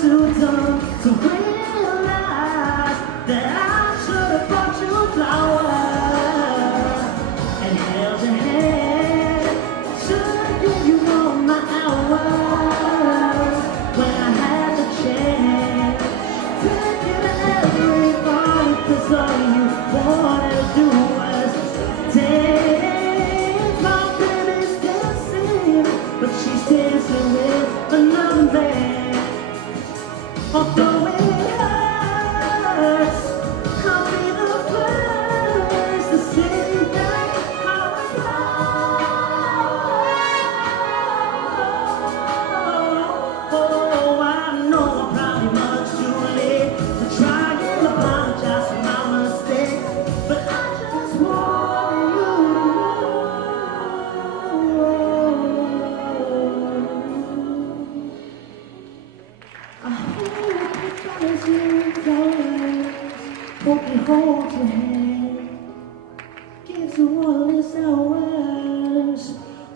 too dumb to realize that I should have bought you flowers and held your hand. Should have given you all my hours when I had the chance. Taking everybody 'cause all you wanted to do was dance. My baby's dancing, but she's dancing with another man. Although it hurts, I'll be the first to say that I was wrong. Oh, I know I'm probably much too late to try and apologize for my mistake, but I just want you to know. I hope it follows you flowers, hope it holds your hand, gives you all its hours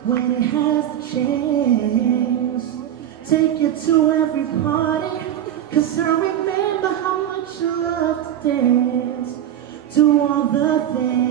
when it has the chance. Take you to every party, 'cause I remember how much you love to dance. Do all the things